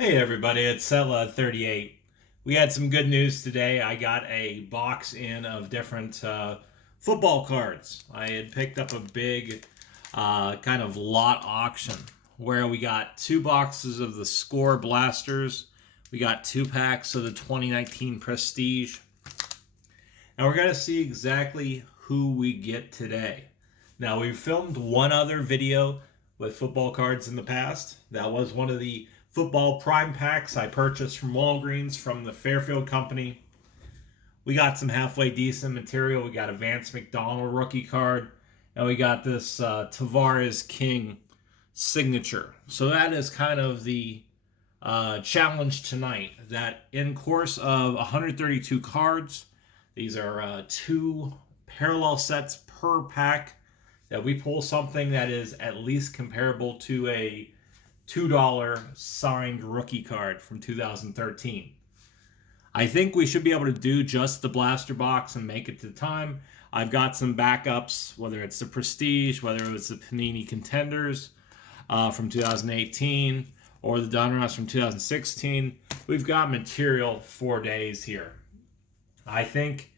Hey everybody, it's Setla38. We had some good news today. I got a box in of different football cards. I had picked up a big kind of lot auction where we got 2 boxes of the Score Blasters. We got 2 packs of the 2019 Prestige. And we're going to see exactly who we get today. Now, we've filmed one other video with football cards in the past. That was one of the football prime packs I purchased from Walgreens from the Fairfield Company. We got some halfway decent material. We got a Vance McDonald rookie card, and we got this Tavares King signature. So that is kind of the challenge tonight. That in course of 132 cards, these are 2 parallel sets per pack, that we pull something that is at least comparable to a $2 signed rookie card from 2013. I think we should be able to do just the blaster box and make it to time. I've got some backups, whether it's the Prestige, whether it was the Panini Contenders from 2018, or the Donruss from 2016. We've got material for days here. I think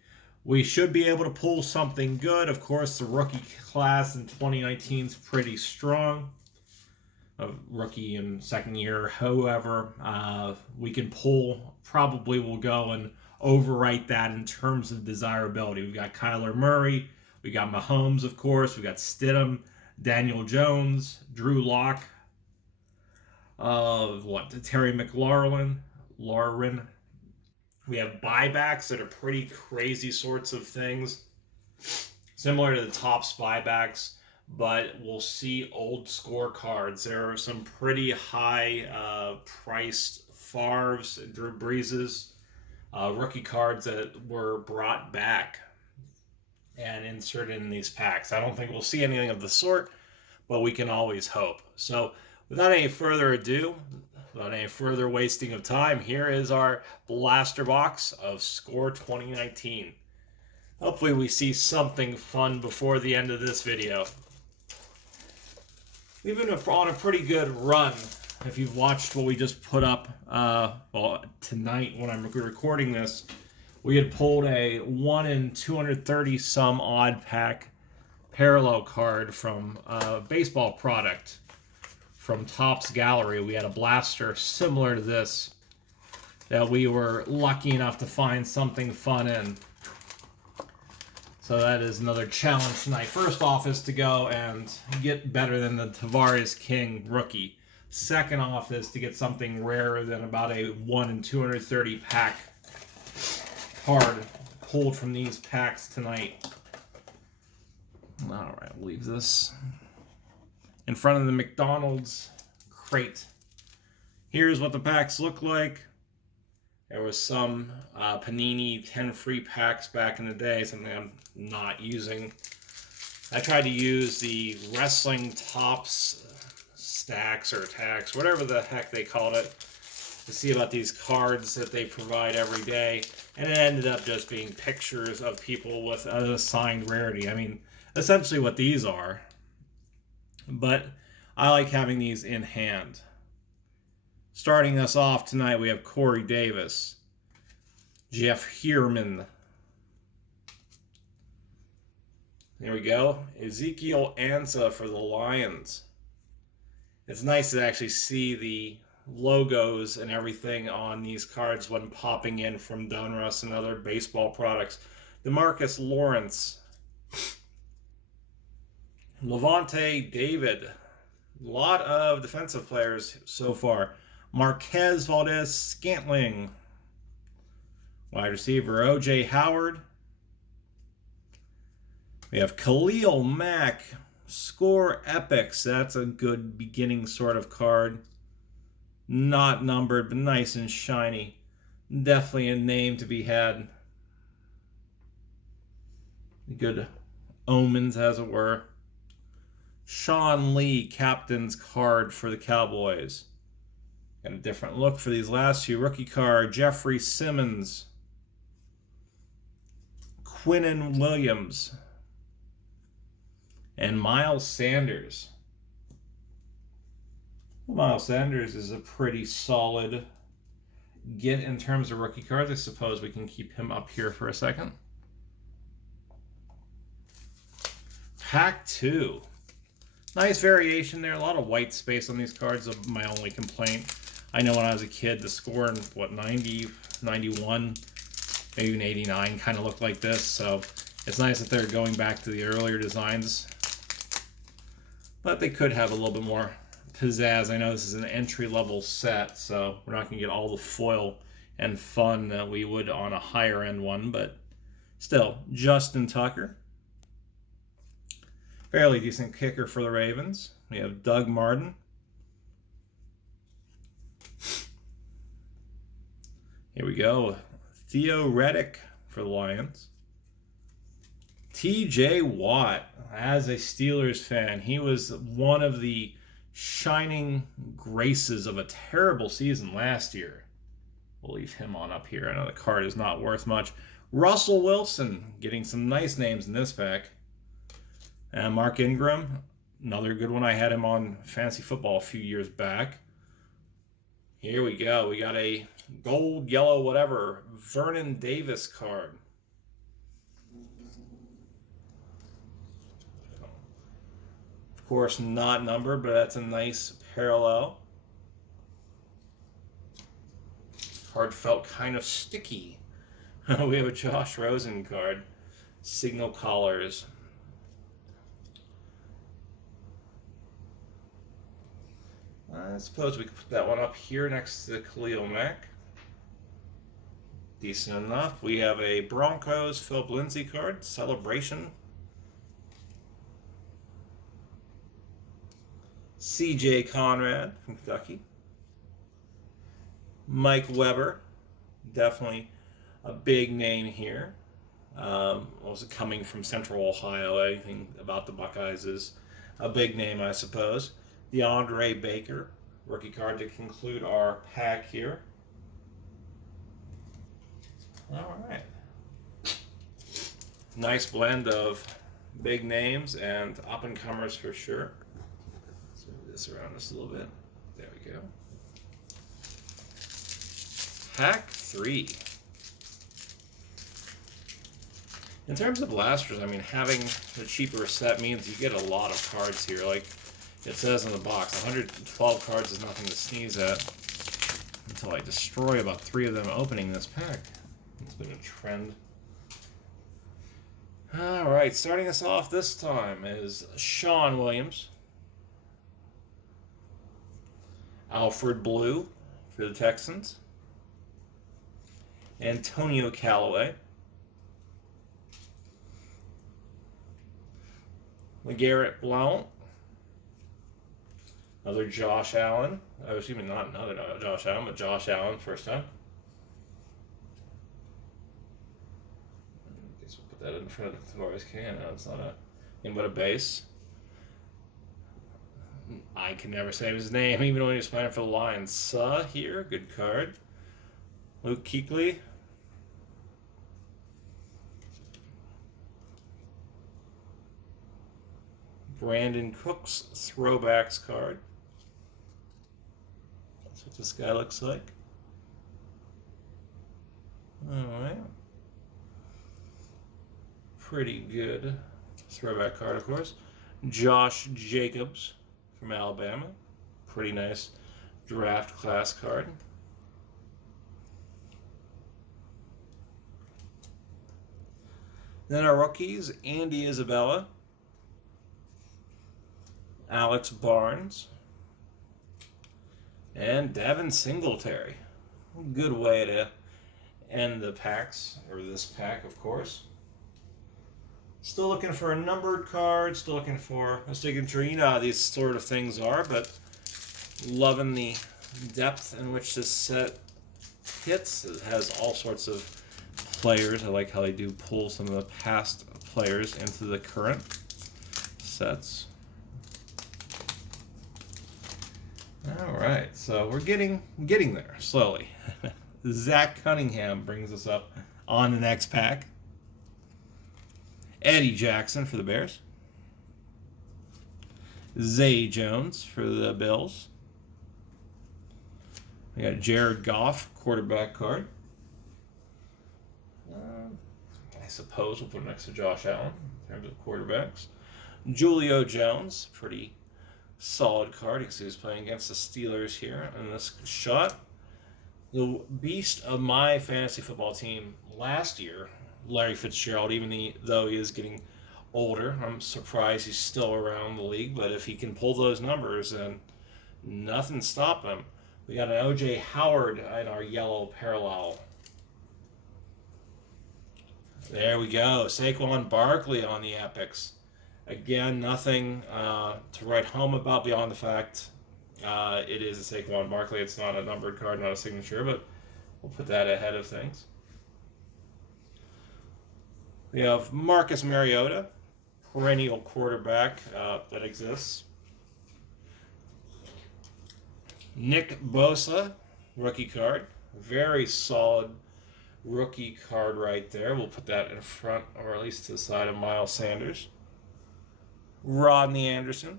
we should be able to pull something good. Of course, the rookie class in 2019 is pretty strong. A rookie in second year, however, we can pull, probably will go and overwrite that in terms of desirability. We've got Kyler Murray, we got Mahomes, of course, we got Stidham, Daniel Jones, Drew Lock, Terry McLaurin, We have buybacks that are pretty crazy sorts of things, similar to the Topps buybacks, but we'll see old scorecards. There are some pretty high priced Favres, Drew Breeses, rookie cards that were brought back and inserted in these packs. I don't think we'll see anything of the sort, but we can always hope. So without any further ado, without any further wasting of time, here is our blaster box of Score 2019. Hopefully we see something fun before the end of this video. We've been on a pretty good run. If you've watched what we just put up tonight when I'm recording this, we had pulled a 1 in 230 some odd pack parallel card from a baseball product from Topps Gallery. We had a blaster similar to this that we were lucky enough to find something fun in. So that is another challenge tonight. First off is to go and get better than the Tavares King rookie. Second off is to get something rarer than about a 1 in 230 pack card pulled from these packs tonight. All right, I'll leave this in front of the McDonald's crate. Here's what the packs look like. There was some Panini 10 free packs back in the day, something I'm not using. I tried to use the Wrestling Topps stacks or tacks, whatever the heck they called it, to see about these cards that they provide every day, and it ended up just being pictures of people with an assigned rarity. I mean, essentially what these are, but I like having these in hand. Starting us off tonight, we have Corey Davis, Jeff Heerman. There we go. Ezekiel Ansah for the Lions. It's nice to actually see the logos and everything on these cards when popping in from Donruss and other baseball products. DeMarcus Lawrence. Levante David. A lot of defensive players so far. Marquez Valdez-Scantling. Wide receiver O.J. Howard. We have Khalil Mack. Score Epics. That's a good beginning sort of card. Not numbered, but nice and shiny. Definitely a name to be had. Good omens, as it were. Sean Lee, captain's card for the Cowboys. Got a different look for these last few. Rookie card, Jeffrey Simmons. Quinnen Williams. And Miles Sanders. Well, Miles Sanders is a pretty solid get in terms of rookie cards. I suppose we can keep him up here for a second. Pack 2. Nice variation there. A lot of white space on these cards. My only complaint. I know when I was a kid, the score in, 90, 91, maybe even 89 kind of looked like this. So it's nice that they're going back to the earlier designs. But they could have a little bit more pizzazz. I know this is an entry-level set, so we're not going to get all the foil and fun that we would on a higher-end one. But still, Justin Tucker. Fairly decent kicker for the Ravens. We have Doug Martin. Here we go. Theo Reddick for the Lions. TJ Watt. As a Steelers fan, he was one of the shining graces of a terrible season last year. We'll leave him on up here. I know the card is not worth much. Russell Wilson getting some nice names in this pack. And Mark Ingram, another good one. I had him on Fantasy Football a few years back. Here we go. We got a gold, yellow, whatever, Vernon Davis card. Of course, not numbered, but that's a nice parallel. Card felt kind of sticky. We have a Josh Rosen card. Signal collars. I suppose we could put that one up here next to Khalil Mack. Decent enough. We have a Broncos Philip Lindsay card, Celebration. C.J. Conrad from Kentucky. Mike Weber, definitely a big name here. Also coming from Central Ohio, anything about the Buckeyes is a big name, I suppose. DeAndre Baker, rookie card to conclude our pack here. All right. Nice blend of big names and up-and-comers for sure. Let's move this around just a little bit. There we go. Pack 3. In terms of blasters, I mean, having the cheaper set means you get a lot of cards here. Like it says on the box, 112 cards is nothing to sneeze at until I destroy about 3 of them opening this pack. It's been a trend. All right, starting us off this time is Sean Williams. Alfred Blue for the Texans. Antonio Callaway. LeGarrette Blount. Another Josh Allen. Oh, excuse me, not another Josh Allen, but Josh Allen first time. I guess we'll put that in front of Tavares Can. No, it's not anything but a base. I can never say his name, even when he was playing for the Lions. Here, good card. Luke Kuechly. Brandon Cooks throwbacks card. That's what this guy looks like. Alright. Pretty good throwback card, of course. Josh Jacobs from Alabama. Pretty nice draft class card. Then our rookies, Andy Isabella. Alex Barnes, and Devin Singletary. Good way to end the packs, or this pack, of course. Still looking for a numbered card, still looking for a signature. You know how these sort of things are, but loving the depth in which this set hits. It has all sorts of players. I like how they do pull some of the past players into the current sets. All right, so we're getting there slowly. Zach Cunningham brings us up on the next pack. Eddie Jackson for the Bears. Zay Jones for the Bills. We got Jared Goff, quarterback card. I suppose we'll put it next to Josh Allen in terms of quarterbacks. Julio Jones, pretty solid card. You can see he's playing against the Steelers here in this shot. The beast of my fantasy football team last year, Larry Fitzgerald, even though he is getting older, I'm surprised he's still around the league, but if he can pull those numbers, then nothing stop him. We got an O.J. Howard in our yellow parallel. There we go. Saquon Barkley on the Epics. Again, nothing to write home about beyond the fact it is a Saquon Barkley. It's not a numbered card, not a signature, but we'll put that ahead of things. We have Marcus Mariota, perennial quarterback that exists. Nick Bosa, rookie card. Very solid rookie card right there. We'll put that in front, or at least to the side of Miles Sanders. Rodney Anderson.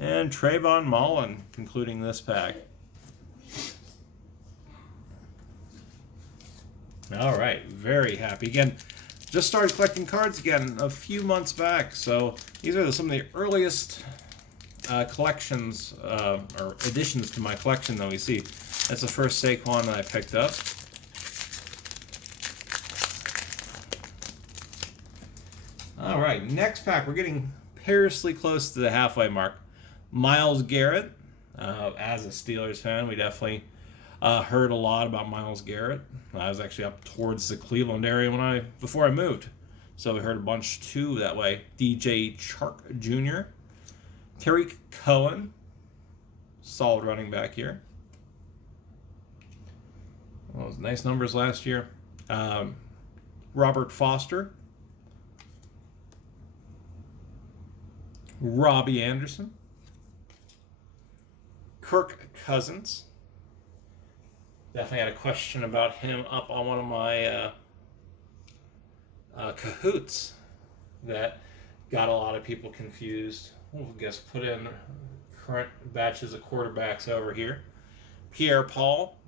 And Trayvon Mullen concluding this pack. All right, very happy. Again, just started collecting cards again a few months back, so these are some of the earliest collections or additions to my collection that we see. That's the first Saquon that I picked up. All right, next pack. We're getting perilously close to the halfway mark. Myles Garrett. As a Steelers fan, we definitely heard a lot about Myles Garrett. I was actually up towards the Cleveland area before I moved, so we heard a bunch too that way. DJ Chark Jr., Tariq Cohen, solid running back here. Well, those nice numbers last year. Robert Foster, Robbie Anderson, Kirk Cousins. Definitely had a question about him up on one of my Kahoots that got a lot of people confused. We'll just put in current batches of quarterbacks over here. Pierre Paul.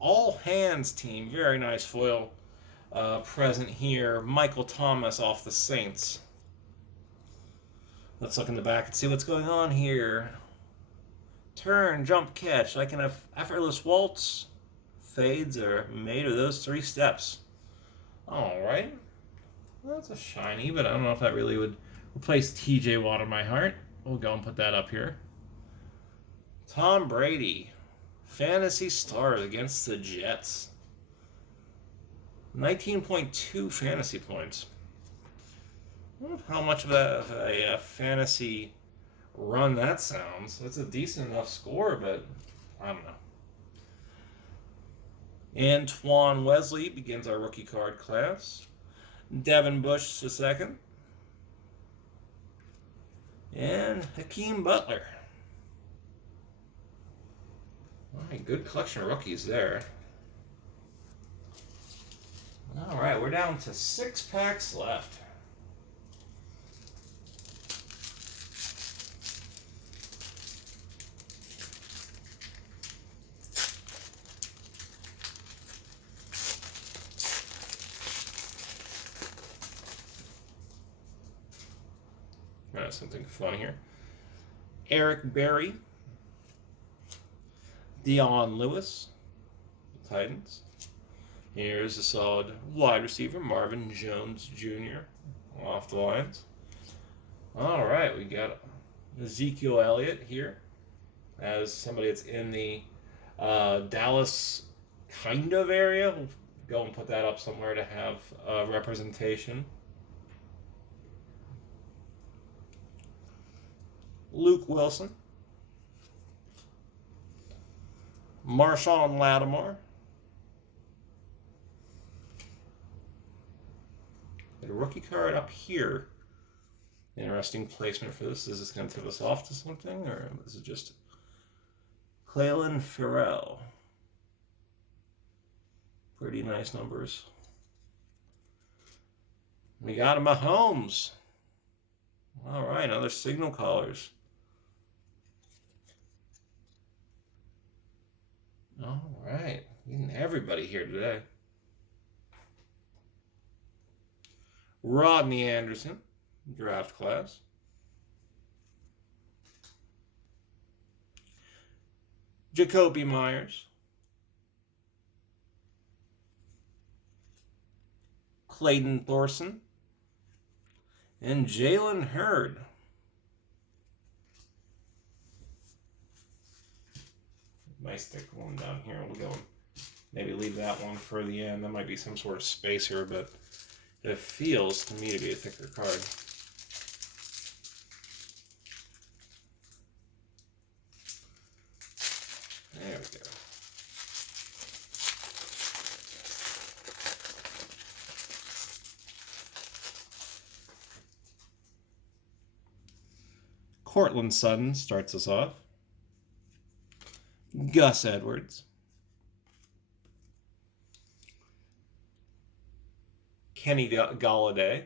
All hands team. Very nice foil present here. Michael Thomas off the Saints. Let's look in the back and see what's going on here. Turn, jump, catch. Like an effortless waltz. Fades are made of those 3 steps. All right. Well, that's a shiny, but I don't know if that really would replace TJ Watt in my heart. We'll go and put that up here. Tom Brady. Fantasy Stars against the Jets. 19.2 fantasy points. How much of a fantasy run that sounds. That's a decent enough score, but I don't know. Antoine Wesley begins our rookie card class. Devin Bush II. And Hakeem Butler. All right, good collection of rookies there. All right, we're down to 6 packs left. Something fun here. Eric Berry, Dion Lewis, Titans. Here's a solid wide receiver, Marvin Jones Jr. off the Lions. All right, we got Ezekiel Elliott here as somebody that's in the Dallas kind of area. We'll go and put that up somewhere to have representation. Luke Wilson, Marshawn Lattimore, a rookie card up here. Interesting placement for this. Is this going to tip us off to something, or is it just Clelin Ferrell? Pretty nice numbers. We got a Mahomes. All right, another signal callers. All right. Getting everybody here today. Rodney Anderson, draft class. Jacoby Myers. Clayton Thorson. And Jalen Hurd. Might stick one down here. We'll go maybe leave that one for the end. That might be some sort of spacer, but it feels to me to be a thicker card. There we go. Cortland Sutton starts us off. Gus Edwards. Kenny Galladay.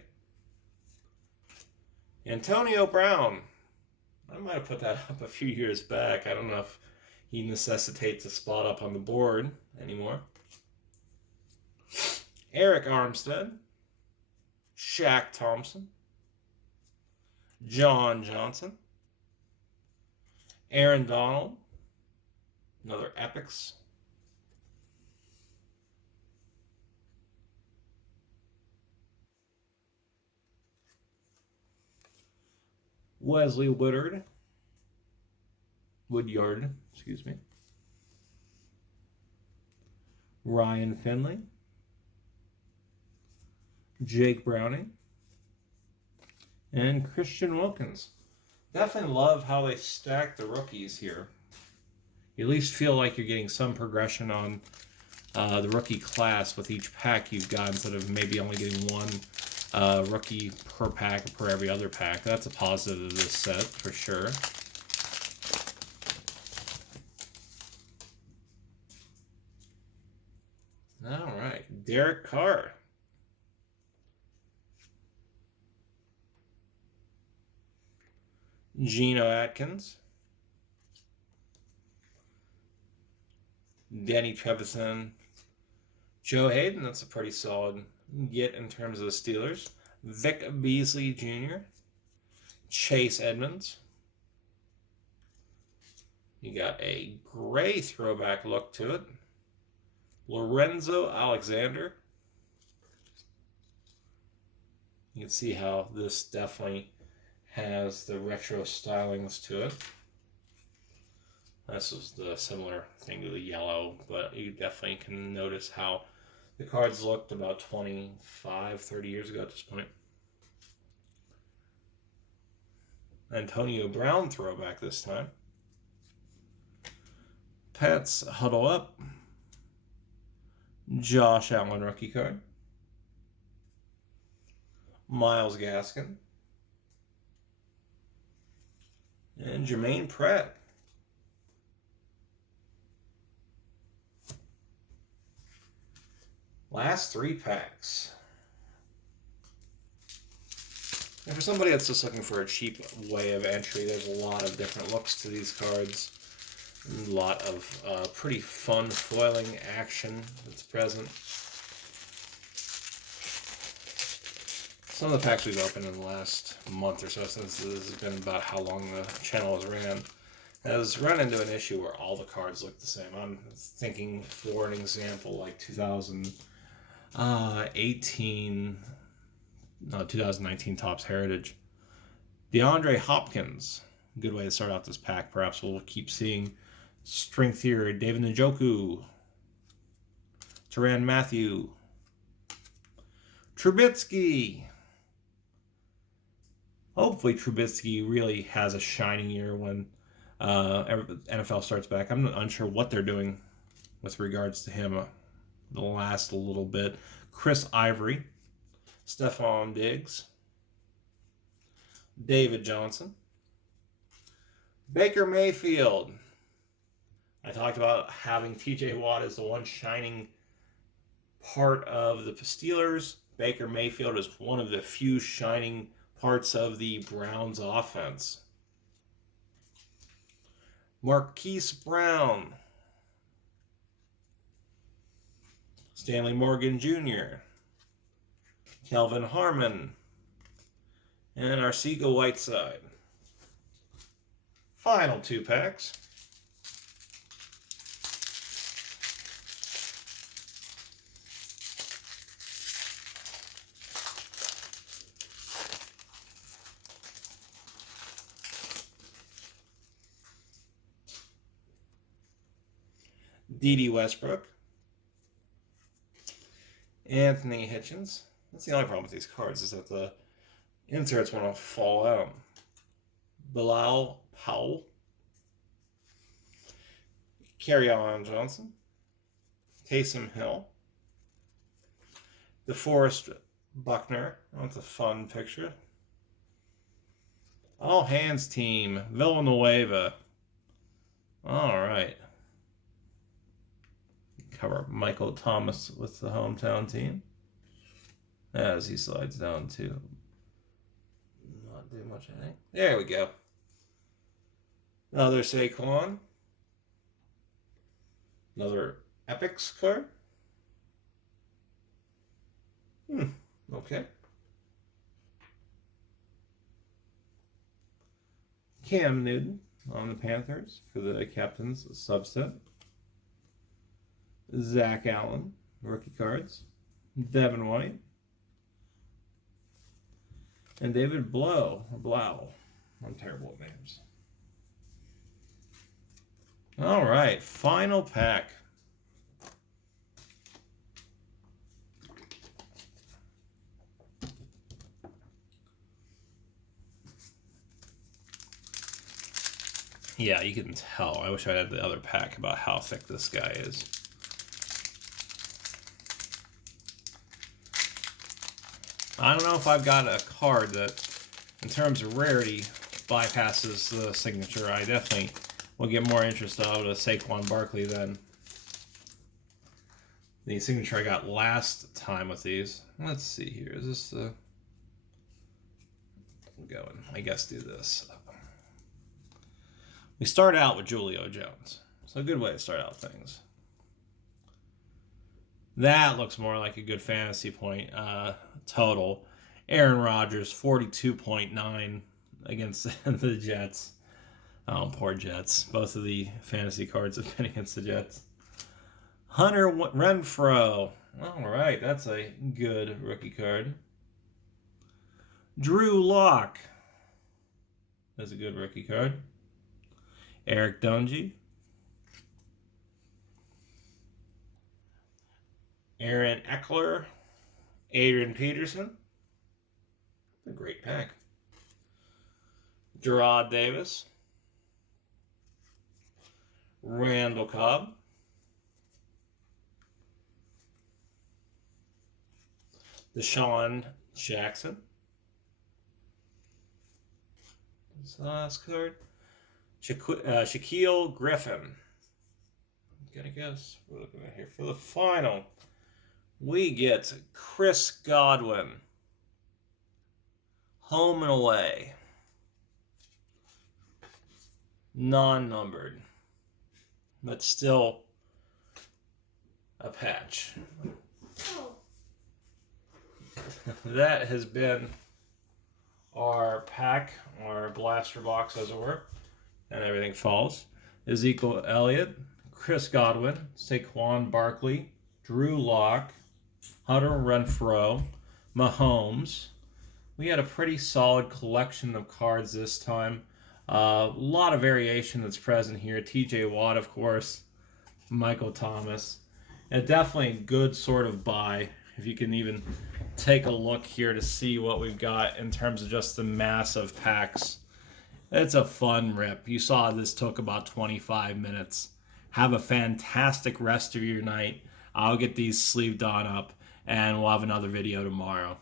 Antonio Brown. I might have put that up a few years back. I don't know if he necessitates a spot up on the board anymore. Eric Armstead. Shaq Thompson. John Johnson. Aaron Donald. Another Epics. Wesley Woodyard, excuse me. Ryan Finley. Jake Browning. And Christian Wilkins. Definitely love how they stack the rookies here. You at least feel like you're getting some progression on the rookie class with each pack you've got instead of maybe only getting one rookie per pack or per every other pack. That's a positive of this set for sure. All right, Derek Carr. Geno Atkins. Danny Trevisan. Joe Hayden, that's a pretty solid get in terms of the Steelers. Vic Beasley Jr. Chase Edmonds. You got a gray throwback look to it. Lorenzo Alexander. You can see how this definitely has the retro stylings to it. This is the similar thing to the yellow, but you definitely can notice how the cards looked about 25, 30 years ago at this point. Antonio Brown throwback this time. Pets Huddle Up. Josh Allen rookie card. Myles Gaskin. And Jermaine Pratt. Last 3 packs. And for somebody that's just looking for a cheap way of entry, there's a lot of different looks to these cards. A lot of pretty fun foiling action that's present. Some of the packs we've opened in the last month or so, since this has been about how long the channel has ran, has run into an issue where all the cards look the same. I'm thinking, for an example, like 2019 Topps Heritage. DeAndre Hopkins, good way to start out this pack. Perhaps we'll keep seeing strength here. David Njoku, Tyrann Mathieu, Trubisky. Hopefully Trubisky really has a shining year when NFL starts back. I'm unsure what they're doing with regards to him the last little bit. Chris Ivory, Stephon Diggs, David Johnson, Baker Mayfield. I talked about having TJ Watt as the one shining part of the Steelers. Baker Mayfield is one of the few shining parts of the Browns offense. Marquise Brown, Stanley Morgan Jr., Kelvin Harmon, and Arcega Whiteside. Final 2 packs. Dede Westbrook, Anthony Hitchens. That's the only problem with these cards, is that the inserts want to fall out. Bilal Powell, Kerryon Johnson, Taysom Hill, DeForest Buckner. That's a fun picture. All Hands Team, Villanueva. All right. Cover Michael Thomas with the hometown team as he slides down to not do much, I think. There we go. Another Saquon. Another Epics card. Okay. Cam Newton on the Panthers for the captain's subset. Zach Allen, rookie cards. Devin White. And David Blau. I'm terrible at names. All right, final pack. Yeah, you can tell. I wish I had the other pack about how thick this guy is. I don't know if I've got a card that, in terms of rarity, bypasses the signature. I definitely will get more interest out of Saquon Barkley than the signature I got last time with these. Let's see here. Is this the... I'm going. I guess do this. We start out with Julio Jones. So a good way to start out things. That looks more like a good fantasy point total. Aaron Rodgers, 42.9 against the Jets. Oh, poor Jets. Both of the fantasy cards have been against the Jets. Hunter Renfrow. All right, that's a good rookie card. Drew Lock. That's a good rookie card. Eric Dungy. Aaron Eckler, Adrian Peterson. A great pack. Gerard Davis. Randall Cobb. Deshaun Jackson. This last card. Shaquille Griffin. I'm gonna guess we're looking at here for the final. We get Chris Godwin. Home and away. Non-numbered. But still a patch. That has been our pack, our blaster box as it were. And everything falls. Ezekiel Elliott, Chris Godwin, Saquon Barkley, Drew Lock, Hunter Renfrow, Mahomes. We had a pretty solid collection of cards this time. A lot of variation that's present here. TJ Watt, of course. Michael Thomas. And definitely a good sort of buy. If you can even take a look here to see what we've got in terms of just the massive packs. It's a fun rip. You saw this took about 25 minutes. Have a fantastic rest of your night. I'll get these sleeved on up, and we'll have another video tomorrow.